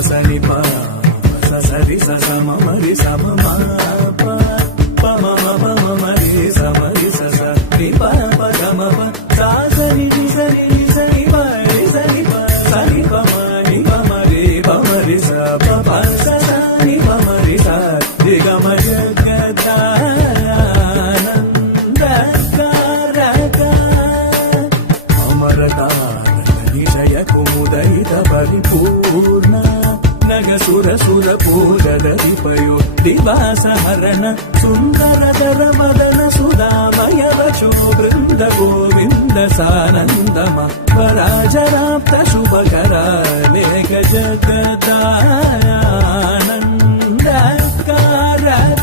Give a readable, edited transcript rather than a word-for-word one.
సని ప సరి సమరి సమ ప మమ పమ మరి సమరి సరి ప గమ ప సని సని సని మరి సని ప సని ప మని పమరి పమరి స ప సని పమరి స గమ జగదానందకారక అమరతారనిశయ కుముదైత పరిపూర్ణ నగ సుర సుర పూజదీపయో దివాస హరణ సుందరధర మదన సుధామయ వచో బృంద గోవింద సానందమ పరాజరాప్త శుభకర మేఘ జగదానందకారక